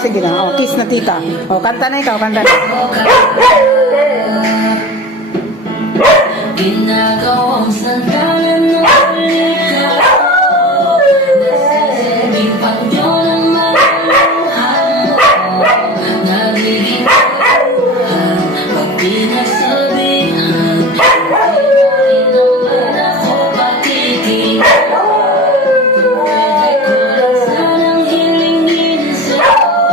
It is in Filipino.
sige na. Oh, kiss na tita. Oh, kanta na ikaw, kanta na. Ginagawang sandalan na ulit